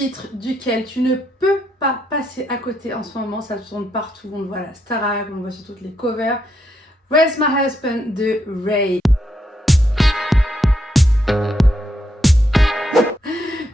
titre duquel tu ne peux pas passer à côté en ce moment, ça tourne partout, on le voit à la Starac, on le voit sur toutes les covers. Where's My Husband de Ray.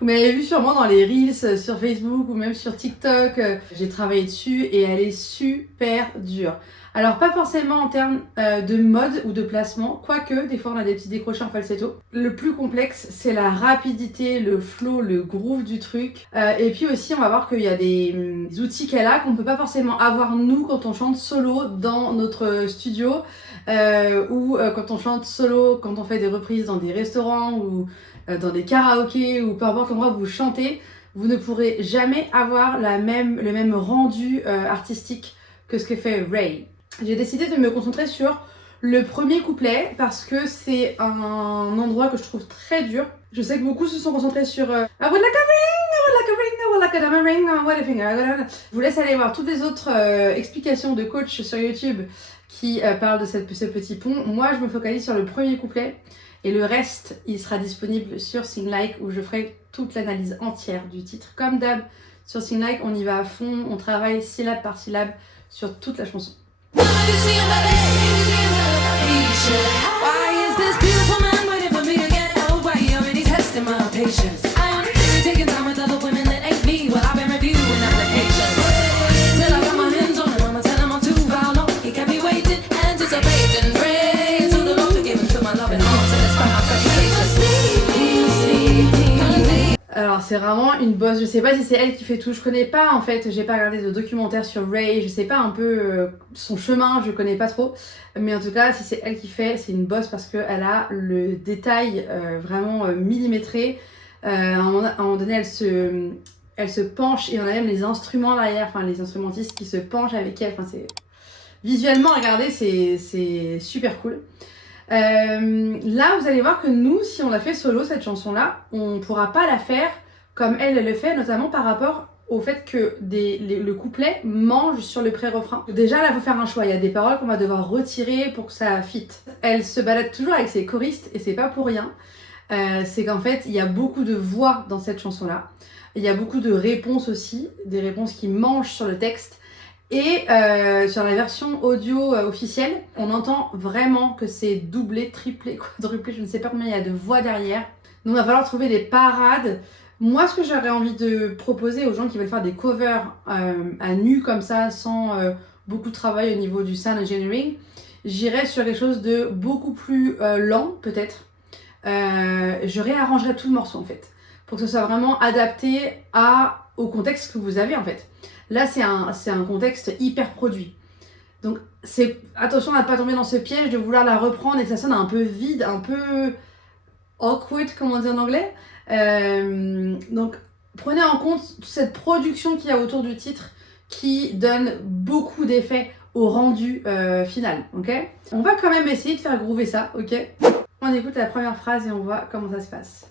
Vous m'avez vu sûrement dans les Reels sur Facebook ou même sur TikTok, j'ai travaillé dessus et elle est super dure. Alors pas forcément en termes de mode ou de placement, quoique des fois on a des petits décrochés en falsetto. Le plus complexe c'est la rapidité, le flow, le groove du truc. Et puis aussi on va voir qu'il y a des outils qu'elle a qu'on peut pas forcément avoir nous quand on chante solo dans notre studio ou quand on chante solo, quand on fait des reprises dans des restaurants ou dans des karaokés ou peu importe l'endroit où vous chantez. Vous ne pourrez jamais avoir le même rendu artistique que ce que fait Ray. J'ai décidé de me concentrer sur le premier couplet parce que c'est un endroit que je trouve très dur. Je sais que beaucoup se sont concentrés sur I would like a ring, I would like a ring, I would like a diamond ring, what a thing. Je vous laisse aller voir toutes les autres explications de coach sur YouTube qui parlent de ce petit pont. Moi, je me focalise sur le premier couplet et le reste, il sera disponible sur Sing Like où je ferai toute l'analyse entière du titre. Comme d'hab, sur Sing Like, on y va à fond, on travaille syllabe par syllabe sur toute la chanson. Why is this beautiful man waiting for me to get old? Why he already testing my patience? I only really taking time with other women that ain't me. Well, I've been reviewing applications till I got my hands on him. I'ma tell him I'm too foul. No, he can't be waiting, anticipating. Pray to the Lord to give him to my loving arms and inspire my fresh faces. Alors c'est vraiment une boss, je sais pas si c'est elle qui fait tout, je connais pas en fait, j'ai pas regardé de documentaire sur Ray, je sais pas un peu son chemin, je connais pas trop, mais en tout cas si c'est elle qui fait, c'est une boss parce qu'elle a le détail vraiment millimétré, à un moment donné elle se penche et on a même les instruments derrière, enfin les instrumentistes qui se penchent avec elle, enfin c'est... Visuellement regardez c'est super cool. Là vous allez voir que nous si on la fait solo cette chanson là on pourra pas la faire comme elle le fait, notamment par rapport au fait que le couplet mange sur le pré-refrain. Déjà là il faut faire un choix, il y a des paroles qu'on va devoir retirer pour que ça fit. Elle se balade toujours avec ses choristes et c'est pas pour rien, c'est qu'en fait il y a beaucoup de voix dans cette chanson là, il y a beaucoup de réponses aussi, des réponses qui mangent sur le texte. Et sur la version audio officielle, on entend vraiment que c'est doublé, triplé, quadruplé, je ne sais pas combien il y a de voix derrière. Donc il va falloir trouver des parades. Moi, ce que j'aurais envie de proposer aux gens qui veulent faire des covers à nu comme ça, sans beaucoup de travail au niveau du sound engineering, j'irais sur quelque chose de beaucoup plus lent peut-être. Je réarrangerais tout le morceau en fait, pour que ce soit vraiment adapté au contexte que vous avez en fait. Là, c'est un contexte hyper produit. Donc, attention à ne pas tomber dans ce piège de vouloir la reprendre et que ça sonne un peu vide, un peu awkward, comme on dit en anglais. Donc, prenez en compte cette production qu'il y a autour du titre qui donne beaucoup d'effets au rendu final, ok? On va quand même essayer de faire groover ça, ok? On écoute la première phrase et on voit comment ça se passe.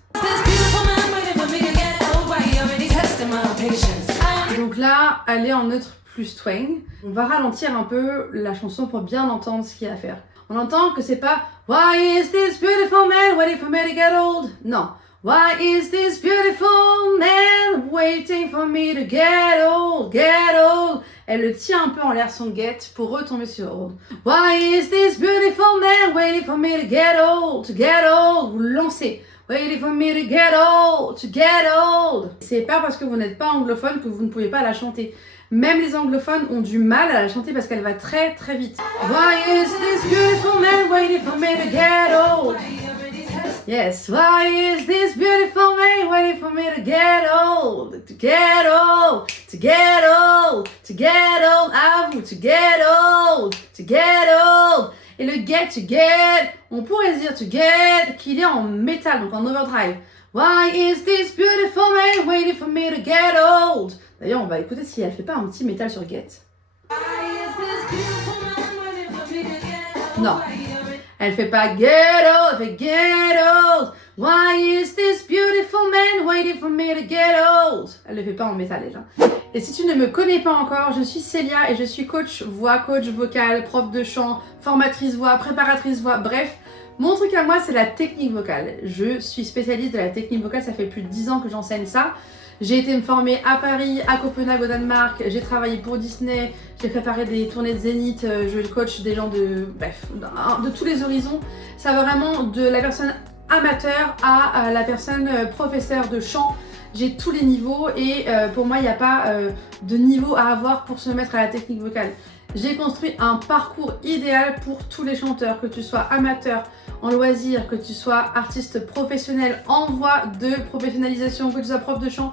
Donc là, elle est en neutre plus twang. On va ralentir un peu la chanson pour bien entendre ce qu'il y a à faire. On entend que c'est pas Why is this beautiful man waiting for me to get old? Non. Why is this beautiful man waiting for me to get old? Get old. Elle le tient un peu en l'air son get pour retomber sur old. Why is this beautiful man waiting for me to get old? To get old. Vous le lancez. Waiting for me to get old, to get old. C'est pas parce que vous n'êtes pas anglophone que vous ne pouvez pas la chanter. Même les anglophones ont du mal à la chanter parce qu'elle va très très vite. Why is this beautiful man waiting for me to get old? Yes, why is this beautiful man waiting for me to get old? To get old, to get old, to get old, à vous, to get old, to get old. Et le get, to get, on pourrait se dire to get qu'il est en métal, donc en overdrive. Why is this beautiful man waiting for me to get old? D'ailleurs, on va écouter si elle fait pas un petit métal sur get. Non, elle fait pas get old, elle fait get old. Why is this beautiful man waiting for me to get old? Elle le fait pas en métal déjà. Et si tu ne me connais pas encore, je suis Célia et je suis coach voix, coach vocal, prof de chant, formatrice voix, préparatrice voix, bref. Mon truc à moi, c'est la technique vocale. Je suis spécialiste de la technique vocale, ça fait plus de 10 ans que j'enseigne ça. J'ai été me former à Paris, à Copenhague au Danemark, j'ai travaillé pour Disney, j'ai préparé des tournées de Zénith, je coach des gens de tous les horizons. Ça va vraiment de la personne amateur à la personne professeur de chant. J'ai tous les niveaux et pour moi il n'y a pas de niveau à avoir pour se mettre à la technique vocale. J'ai construit un parcours idéal pour tous les chanteurs, que tu sois amateur, en loisir, que tu sois artiste professionnel, en voie de professionnalisation, que tu sois prof de chant.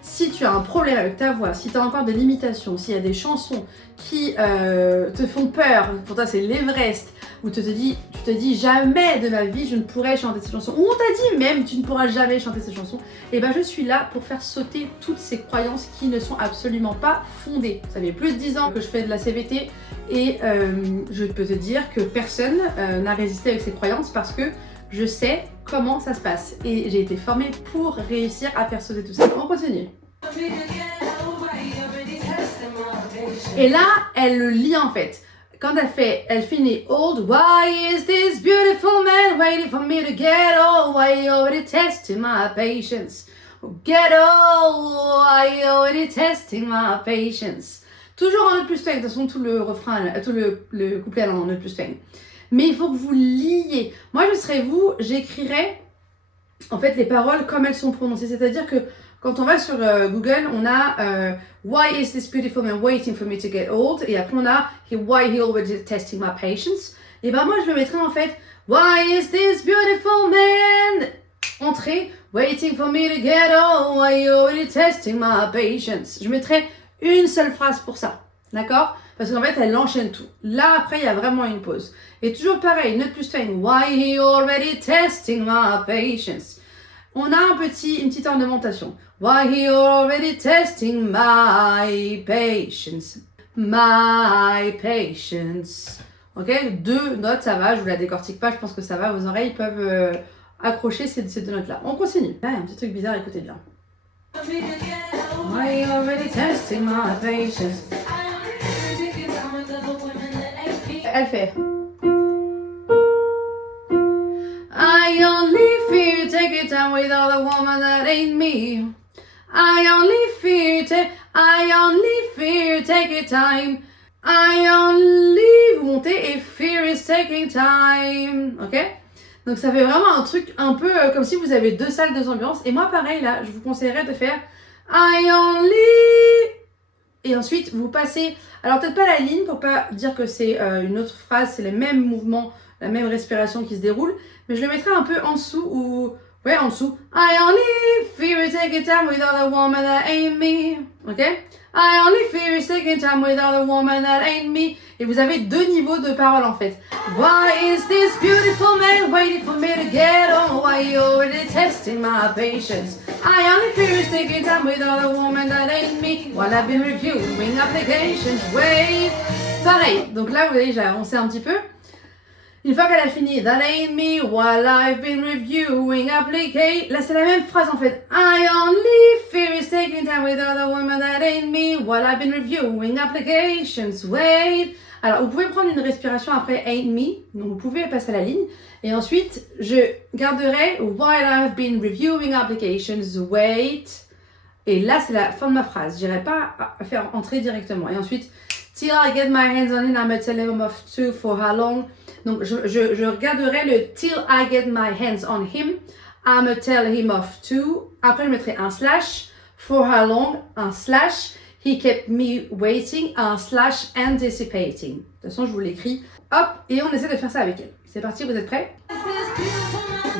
Si tu as un problème avec ta voix, si tu as encore des limitations, s'il y a des chansons qui te font peur, pour toi c'est l'Everest, où tu te dis jamais de ma vie je ne pourrais chanter ces chansons, ou on t'a dit même tu ne pourras jamais chanter ces chansons, et ben je suis là pour faire sauter toutes ces croyances qui ne sont absolument pas fondées. Ça fait plus de 10 ans que je fais de la CVT et je peux te dire que personne n'a résisté avec ces croyances parce que je sais comment ça se passe et j'ai été formée pour réussir à faire sauter tout ça. On continue. Et là, elle le lit en fait. Quand elle finit old, why is this beautiful man waiting for me to get old? Why you already testing my patience? Get old, why you already testing my patience? Toujours en E+2, de toute façon tout le refrain, tout le couplet en E+2. Mais il faut que vous liez. Moi je serais vous, j'écrirais en fait les paroles comme elles sont prononcées. C'est-à-dire que quand on va sur Google, on a Why is this beautiful man waiting for me to get old? Et après on a Why he already testing my patience? Et ben moi je le mettrais en fait Why is this beautiful man entrée waiting for me to get old? Why you already testing my patience? Je mettrais une seule phrase pour ça, d'accord? Parce qu'en fait elle enchaîne tout. Là après il y a vraiment une pause. Et toujours pareil, note plus twang. Why he already testing my patience? On a une petite ornementation. Why he already testing my patience? My patience. Ok, 2 notes, ça va, je vous la décortique pas, je pense que ça va, vos oreilles peuvent accrocher ces 2 notes-là. On continue. Là, il y a un petit truc bizarre, écoutez bien. Why he already testing my patience? Elle fait. I only fear taking time with other woman that ain't me. I only fear taking time. I only, vous montez et fear is taking time. Ok? Donc ça fait vraiment un truc un peu comme si vous avez 2 salles, 2 ambiances. Et moi pareil là, je vous conseillerais de faire I only. Et ensuite vous passez, alors peut-être pas la ligne pour pas dire que c'est une autre phrase, c'est les mêmes mouvements, la même respiration qui se déroule. Mais je le mettrai un peu en dessous ou... Ouais, en dessous. I only fear taking time with other woman that ain't me. Ok? I only fear taking time with other woman that ain't me. Et vous avez 2 niveaux de paroles en fait. Why is this beautiful man waiting for me to get on? Why you already testing my patience? I only fear taking time with other woman that ain't me. While I've been reviewing applications. Wait. Pareil. Donc là, vous voyez, j'ai avancé un petit peu. Une fois qu'elle a fini, that ain't me, while I've been reviewing applications. Là, c'est la même phrase en fait. I only fear is taking time with other women that ain't me, while I've been reviewing applications. Wait. Alors, vous pouvez prendre une respiration après ain't me. Donc, vous pouvez passer à la ligne. Et ensuite, je garderai while I've been reviewing applications. Wait. Et là, c'est la fin de ma phrase. Je n'irai pas faire entrer directement. Et ensuite, till I get my hands on him, I'm gonna tell him off too for how long. Donc, je regarderai le till I get my hands on him, I'ma tell him off too. Après, je mettrai un slash, for how long, un slash, he kept me waiting, un slash, anticipating. De toute façon, je vous l'écris. Hop, et on essaie de faire ça avec elle. C'est parti, vous êtes prêts?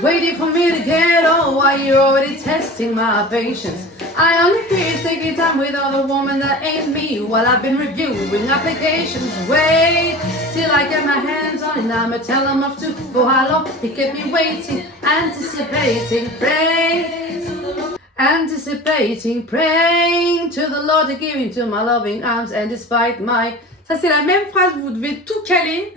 Waiting for me to get on while you're already testing my patience. I only fear taking time with other woman that ain't me while I've been reviewing applications. Wait till I get my hands on it, I'ma tell him off to for how long he kept me waiting, anticipating, praying to the Lord to give into my loving arms and despite my... Ça c'est la même phrase, vous devez tout caler.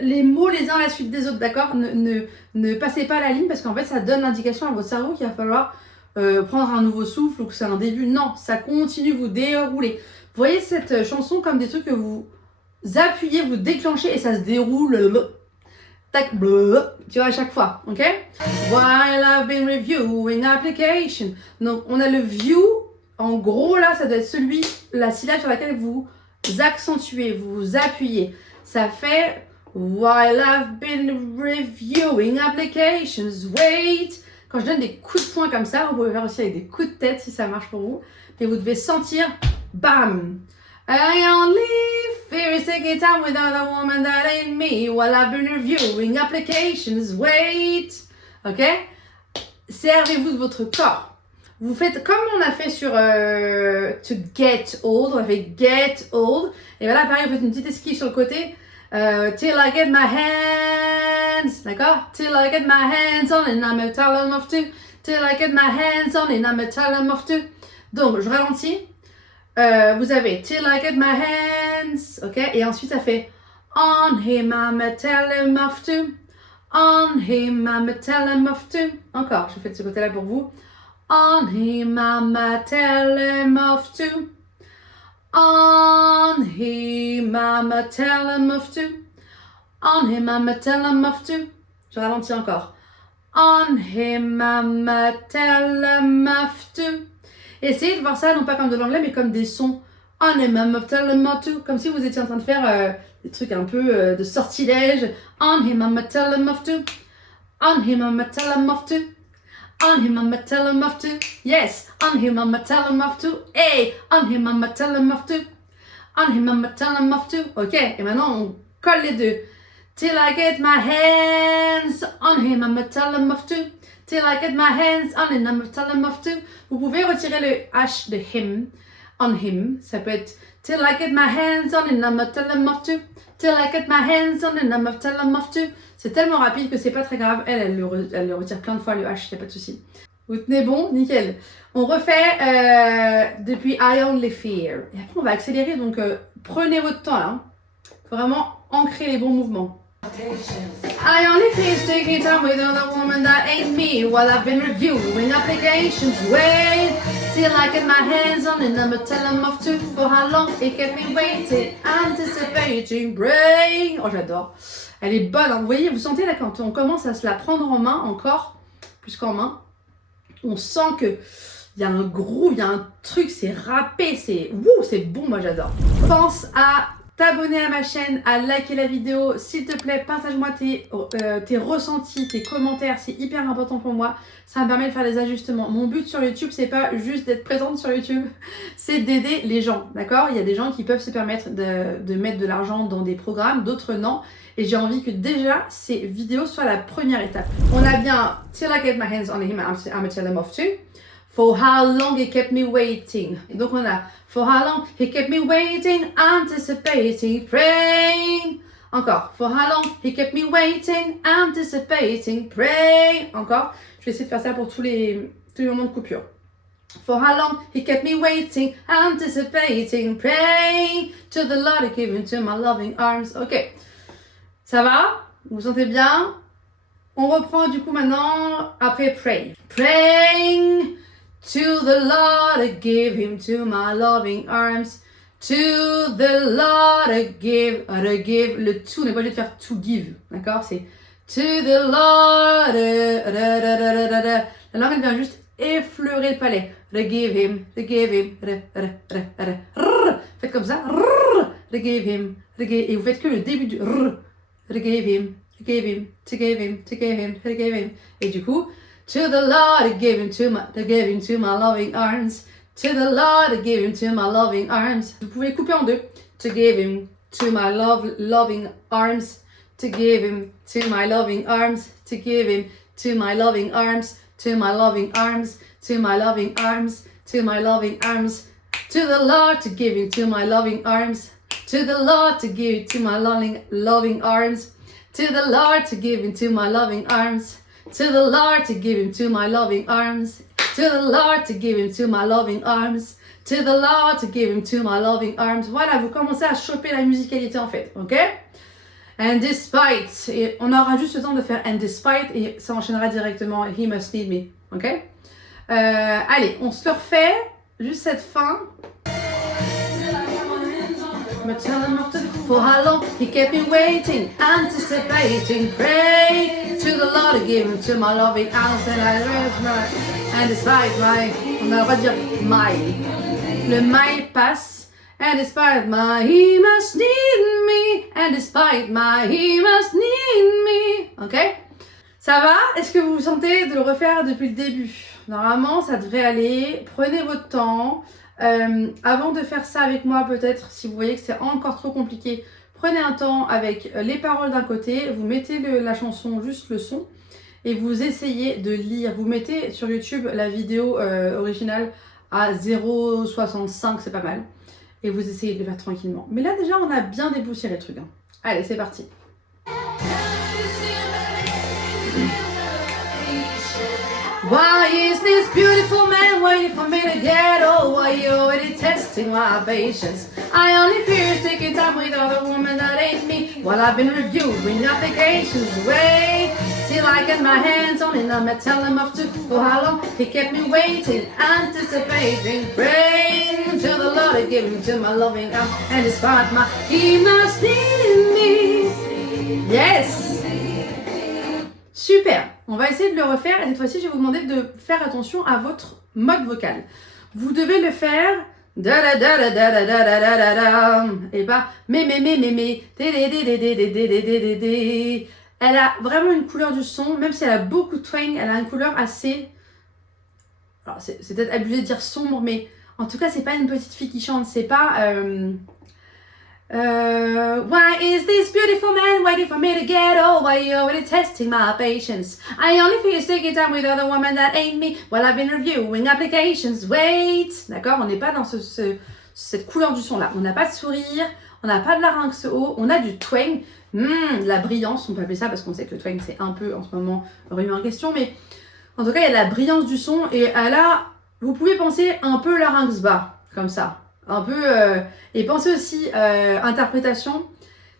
Les mots les uns à la suite des autres, d'accord? Ne passez pas la ligne parce qu'en fait ça donne l'indication à votre cerveau qu'il va falloir prendre un nouveau souffle ou que c'est un début. Non, ça continue, vous déroulez. Vous voyez cette chanson comme des trucs que vous appuyez, vous déclenchez et ça se déroule. tac, bleu, tu vois, à chaque fois, ok? While I've been reviewing application. Donc, on a le view, en gros, là, ça doit être la syllabe sur laquelle vous accentuez, vous appuyez. Ça fait while I've been reviewing applications, wait. Quand je donne des coups de poing comme ça, vous pouvez faire aussi avec des coups de tête si ça marche pour vous. Et vous devez sentir, bam. I only fear taking time with another woman that ain't me while I've been reviewing applications, wait. Ok? Servez-vous de votre corps. Vous faites comme on a fait sur to get old, on a fait get old. Et voilà, pareil, vous faites une petite esquive sur le côté. Till I get my hands, d'accord? Till I get my hands on and I'm a tell them off too. Till I get my hands on and I'm a tell them off too. Donc, je ralentis. Vous avez till I get my hands, ok? Et ensuite, ça fait on him, I'm a tell him off too. On him, I'm a tell him off too. Encore, je fais de ce côté-là pour vous. On him, I'm a tell him off too. On him, I'm a tell him off too. On him, I'm a tell him off too. Je ralentis encore. On him, I'm a tell him off too. Essayez de voir ça non pas comme de l'anglais mais comme des sons. On him, I'm a tell him off too. Comme si vous étiez en train de faire des trucs un peu de sortilège. On him, I'm a tell him off too. On him, I'm a tell him off too. On him, I'm a tell him off too. Yes, on him, I'm a tell him off too. Hey, on him, I'm a tell him off too. On him, I'm a tell him off too. Ok, et maintenant on colle les deux. Till I get my hands on him, I'm a tell him off too. Till I get my hands on him, I'm a tell him off too. Vous pouvez retirer le H de him, on him. Ça peut être till I get my hands on him, I'm a tell him off too. Till I get my hands on him, I'm a tell him off too. C'est tellement rapide que c'est pas très grave. Elle le retire plein de fois le H, y a pas de souci. Vous tenez bon? Nickel. On refait depuis I only fear. Et après on va accélérer, donc prenez votre temps là. Faut vraiment ancrer les bons mouvements. I only fear taking time with another woman that ain't me while I've been reviewing applications. Wait till I get my hands on it, I'ma tell them off too. For how long it kept me waiting, anticipating, brain. Oh j'adore. Elle est bonne, hein. Vous voyez, vous sentez là quand on commence à se la prendre en main encore, plus qu'en main, on sent que il y a un groove, il y a un truc, c'est râpé, c'est bon, moi j'adore. Pense à t'abonner à ma chaîne, à liker la vidéo, s'il te plaît, partage-moi tes ressentis, tes commentaires, c'est hyper important pour moi, ça me permet de faire des ajustements. Mon but sur YouTube, c'est pas juste d'être présente sur YouTube, c'est d'aider les gens, d'accord? Il y a des gens qui peuvent se permettre de mettre de l'argent dans des programmes, d'autres non, et j'ai envie que déjà ces vidéos soient la première étape. On a bien Till I get my hands on him, I'm tell him off too. For how long he kept me waiting. Et donc on a for how long he kept me waiting, anticipating, praying. Encore. For how long he kept me waiting, anticipating, praying. Encore. Je vais essayer de faire ça pour tous les moments de coupure. For how long he kept me waiting, anticipating, praying to the Lord to give into my loving arms. Ok. Ça va? Vous vous sentez bien? On reprend du coup maintenant après pray. Praying to the Lord, I give him to my loving arms. To the Lord, I give. Le to n'est pas obligé de faire to give, d'accord? C'est to the Lord. La langue elle vient juste effleurer le palais. I give him. Faites comme ça. I give him. Et vous faites que le début du. I give him. I gave him. To give him. To give him. To give him. Et du coup. To the Lord, I give him to my loving arms. To the Lord, I give him to my loving arms. Vous pouvez couper en deux. To give him to my loving arms. To give him to my loving arms. To give him to my loving arms. To my loving arms. To my loving arms. To my loving arms. To the Lord, to give him to my loving arms. To the Lord, to give it to my loving arms. To the Lord, to give him to my loving arms. To the Lord to give him to my loving arms. To the Lord to give him to my loving arms. To the Lord to give him to my loving arms. Voilà, vous commencez à choper la musicalité en fait, ok? And despite, et on aura juste le temps de faire and despite et ça enchaînera directement he must need me, ok? Allez, on se le refait, juste cette fin. never tell him off to. For how long he kept me waiting, anticipating. Pray to the Lord to give him to my loving arms. And I rest my, and despite my, on a le droit de dire my. Le my passe. And despite my, he must need me. And despite my, he must need me. Ok? Ça va? Est-ce que vous vous sentez de le refaire depuis le début? Normalement, ça devrait aller. Prenez votre temps. Avant de faire ça avec moi, peut-être, si vous voyez que c'est encore trop compliqué, prenez un temps avec les paroles d'un côté, vous mettez la chanson, juste le son, et vous essayez de lire. Vous mettez sur YouTube la vidéo originale à 0,65, c'est pas mal. Et vous essayez de le faire tranquillement. Mais là, déjà, on a bien dépoussiéré le truc. Hein. Allez, c'est parti. Why is this beautiful man waiting for me to get old? Why you already testing my patience? I only fear taking time with other women that ain't me. While I've been reviewing applications, wait till I get my hands on it. I'ma tell him off to for how long he kept me waiting, anticipating, praying to the Lord to give him to my loving arm. And despite my, he must need me. Yes. Super, on va essayer de le refaire et cette fois-ci je vais vous demander de faire attention à votre mode vocal. Vous devez le faire da da da da da da da da da da et pas mais elle a vraiment une couleur du son, même si elle a beaucoup de twang, elle a une couleur assez, alors c'est peut-être abusé de dire sombre, mais en tout cas c'est pas une petite fille qui chante, c'est pas why is this beautiful man waiting for me to get old? Why you already testing my patience? I only feel taking time with other women that ain't me. While I've been reviewing applications. Wait, d'accord, on n'est pas dans cette couleur du son là. On n'a pas de sourire, on n'a pas de larynx haut, on a du twang, de la brillance, on peut appeler ça parce qu'on sait que le twang c'est un peu en ce moment remis en question, mais en tout cas il y a la brillance du son et là vous pouvez penser un peu larynx bas comme ça. Un peu, et pensez aussi, interprétation,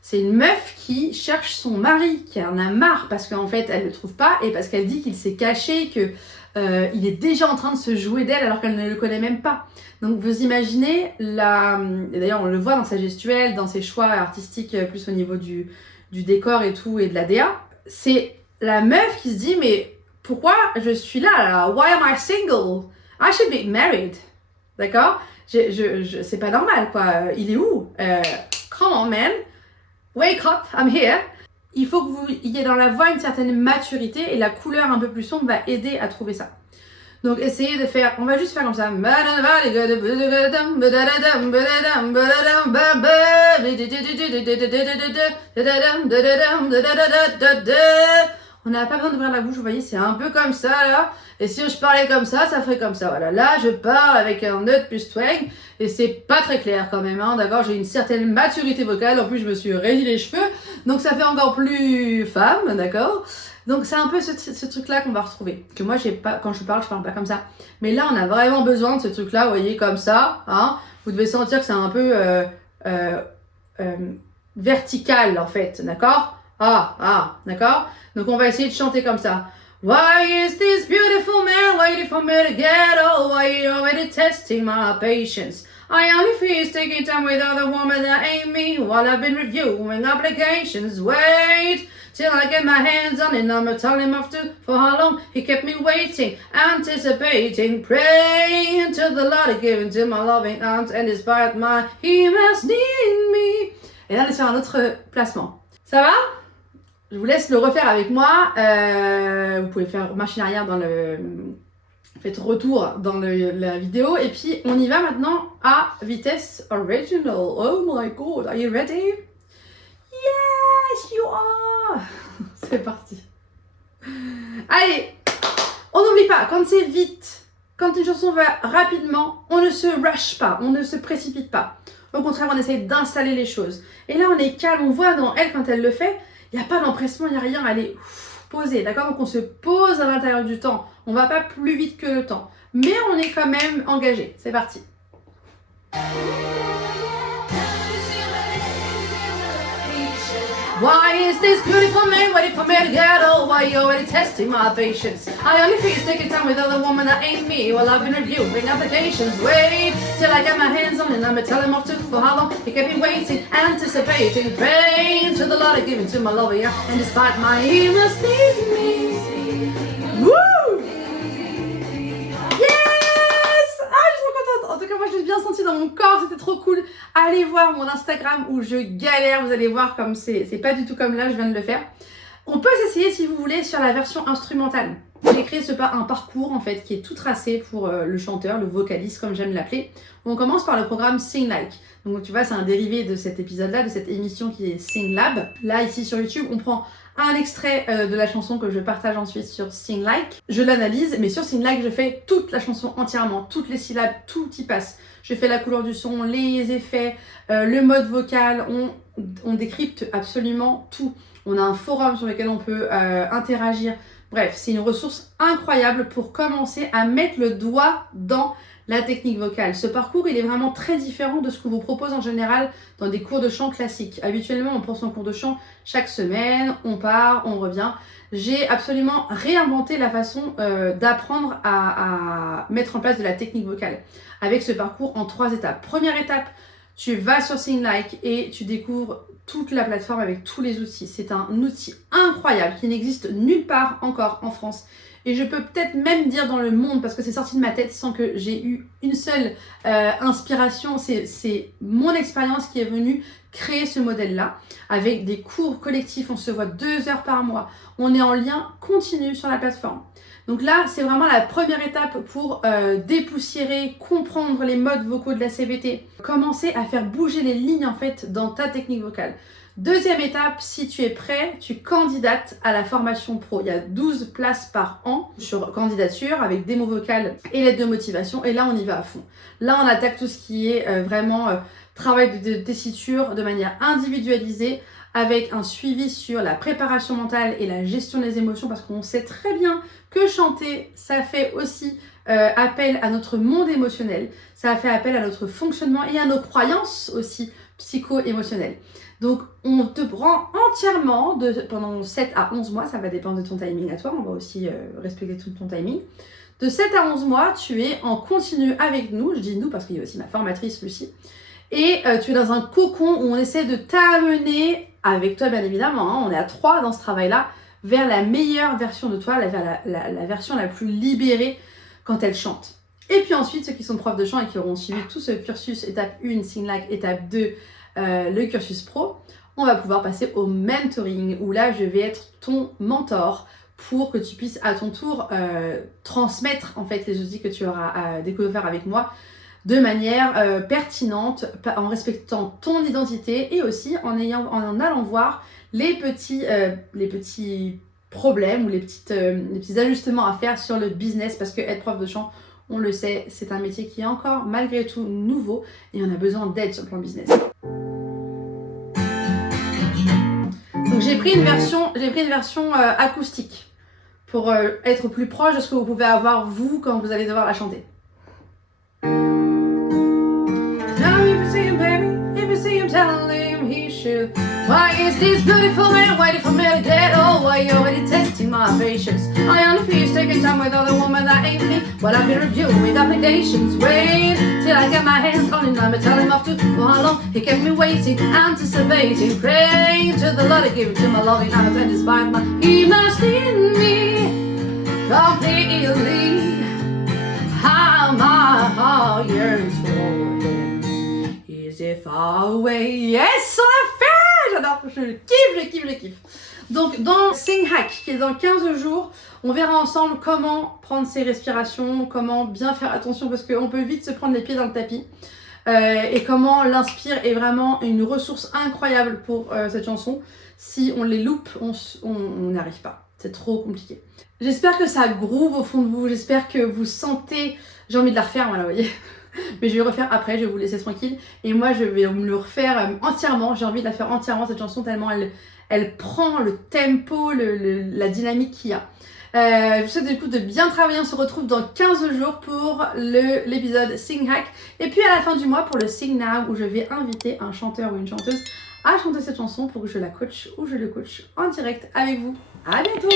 c'est une meuf qui cherche son mari, qui en a marre parce qu'en fait elle ne le trouve pas et parce qu'elle dit qu'il s'est caché, que il est déjà en train de se jouer d'elle alors qu'elle ne le connaît même pas. Donc vous imaginez, et d'ailleurs on le voit dans sa gestuelle, dans ses choix artistiques, plus au niveau du décor et tout, et de la DA, c'est la meuf qui se dit mais pourquoi je suis là? Why am I single? I should be married. D'accord? C'est pas normal quoi, il est où? Come on man, wake up, I'm here. Il faut que vous ayez dans la voix une certaine maturité et la couleur un peu plus sombre va aider à trouver ça. Donc essayez de faire, on va juste faire comme ça. On n'a pas besoin d'ouvrir la bouche, vous voyez, c'est un peu comme ça là. Et si je parlais comme ça ferait comme ça. Voilà, là je parle avec un neutre plus twang et c'est pas très clair quand même, hein, d'accord. J'ai une certaine maturité vocale, en plus je me suis raidi les cheveux, donc ça fait encore plus femme, d'accord. Donc c'est un peu ce truc-là qu'on va retrouver. Que moi j'ai pas, quand je parle pas comme ça. Mais là on a vraiment besoin de ce truc-là, vous voyez, comme ça, hein. Vous devez sentir que c'est un peu vertical en fait, d'accord. D'accord. Donc on va essayer de chanter comme ça. Why is this beautiful man waiting for me to get old? Why you already testing my patience? I only feel taking time with other women that ain't me. While I've been reviewing applications. Wait till I get my hands on it. I'ma tell him off to for how long he kept me waiting, anticipating, praying until the Lord had given to my loving arms, and despite my he must need me. Et là on est sur un autre placement. Ça va? Je vous laisse le refaire avec moi. Vous pouvez faire machine arrière dans le... Faites retour dans la vidéo. Et puis, on y va maintenant à vitesse original. Oh my god, are you ready? Yes, you are! C'est parti. Allez, on n'oublie pas, quand c'est vite, quand une chanson va rapidement, on ne se rush pas, on ne se précipite pas. Au contraire, on essaie d'installer les choses. Et là, on est calme, on voit dans elle, quand elle le fait, il n'y a pas d'empressement, il n'y a rien, elle est posée, d'accord? Donc on se pose à l'intérieur du temps, on ne va pas plus vite que le temps, mais on est quand même engagé. C'est parti. Why is this beautiful man waiting for me to get old? Why you already testing my patience? I only feel taking time with other woman that ain't me. Well, I've been reviewing applications. Wait till I get my hands on it. I'ma tell him off to for how long. He kept me waiting, anticipating, praying to the Lord, giving to my lover, yeah. And despite my he must need me. Woo! Yes! Ah, je suis trop contente. En tout cas, moi, je l'ai bien senti dans mon corps. C'était trop cool. Allez voir mon Instagram où je galère. Vous allez voir comme c'est pas du tout comme là, je viens de le faire. On peut s'essayer si vous voulez sur la version instrumentale. J'ai créé un parcours en fait qui est tout tracé pour le chanteur, le vocaliste comme j'aime l'appeler. On commence par le programme Sing Like. Donc tu vois, c'est un dérivé de cet épisode-là, de cette émission qui est Sing Lab. Là, ici sur YouTube, on prend un extrait de la chanson que je partage ensuite sur Sing Like. Je l'analyse, mais sur Sing Like, je fais toute la chanson entièrement, toutes les syllabes, tout y passe. Je fais la couleur du son, les effets, le mode vocal, on décrypte absolument tout. On a un forum sur lequel on peut interagir. Bref, c'est une ressource incroyable pour commencer à mettre le doigt dans la technique vocale. Ce parcours, il est vraiment très différent de ce que vous propose en général dans des cours de chant classiques. Habituellement, on prend son cours de chant chaque semaine, on part, on revient. J'ai absolument réinventé la façon d'apprendre à mettre en place de la technique vocale avec ce parcours en 3 étapes. Première étape, tu vas sur Sing Like et tu découvres toute la plateforme avec tous les outils. C'est un outil incroyable qui n'existe nulle part encore en France. Et je peux peut-être même dire dans le monde, parce que c'est sorti de ma tête sans que j'ai eu une seule inspiration. C'est mon expérience qui est venue créer ce modèle-là, avec des cours collectifs. On se voit 2 heures par mois. On est en lien continu sur la plateforme. Donc là, c'est vraiment la première étape pour dépoussiérer, comprendre les modes vocaux de la CVT, commencer à faire bouger les lignes en fait dans ta technique vocale. Deuxième étape, si tu es prêt, tu candidates à la formation pro. Il y a 12 places par an sur candidature avec démo vocale et lettre de motivation. Et là, on y va à fond. Là, on attaque tout ce qui est vraiment travail de tessiture de manière individualisée avec un suivi sur la préparation mentale et la gestion des émotions parce qu'on sait très bien que chanter, ça fait aussi appel à notre monde émotionnel. Ça fait appel à notre fonctionnement et à nos croyances aussi psycho-émotionnelles. Donc, on te prend entièrement pendant 7 à 11 mois, ça va dépendre de ton timing à toi, on va aussi respecter tout ton timing. De 7 à 11 mois, tu es en continu avec nous, je dis nous parce qu'il y a aussi ma formatrice Lucie, et tu es dans un cocon où on essaie de t'amener, avec toi bien évidemment, hein, on est à 3 dans ce travail-là, vers la meilleure version de toi, vers la version la plus libérée quand elle chante. Et puis ensuite, ceux qui sont profs de chant et qui auront suivi tout ce cursus, étape 1, Sing Like, étape 2, le cursus pro, on va pouvoir passer au mentoring où là je vais être ton mentor pour que tu puisses à ton tour transmettre en fait les outils que tu auras découvert avec moi de manière pertinente en respectant ton identité et aussi en allant voir les petits problèmes ou les petits ajustements à faire sur le business parce que être prof de chant, on le sait, c'est un métier qui est encore malgré tout nouveau et on a besoin d'aide sur le plan business. Donc j'ai pris une version acoustique pour être plus proche de ce que vous pouvez avoir vous quand vous allez devoir la chanter. Now if you see him, baby, if you see him, tell him he should. Why is this beautiful man waiting for me to get old? Why you already testing my patience? I only feel you taking time with other woman that ain't me. Well, I've been reviewing with applications. Wait till I get my hands on him. I'ma tell him off to for how long. He kept me waiting, anticipating, praying to the Lord to give it to my loving eyes and despite my he must in me completely. How my heart yearns for him. Is it far away? Yes, on l'a fait! J'adore, je kiffe. Donc dans Sing Hack, qui est dans 15 jours, on verra ensemble comment prendre ses respirations, comment bien faire attention parce qu'on peut vite se prendre les pieds dans le tapis. Et comment l'inspire est vraiment une ressource incroyable pour cette chanson. Si on les loupe, on n'y arrive pas. C'est trop compliqué. J'espère que ça groove au fond de vous. J'espère que vous sentez... J'ai envie de la refaire, voilà, vous voyez. Mais je vais le refaire après, je vais vous laisser tranquille. Et moi, je vais me le refaire entièrement. J'ai envie de la faire entièrement, cette chanson, tellement elle prend le tempo, la dynamique qu'il y a. Je vous souhaite du coup de bien travailler. On se retrouve dans 15 jours pour l'épisode Sing Hack. Et puis à la fin du mois pour le Sing Now où je vais inviter un chanteur ou une chanteuse à chanter cette chanson pour que je la coach ou je le coach en direct avec vous. À bientôt!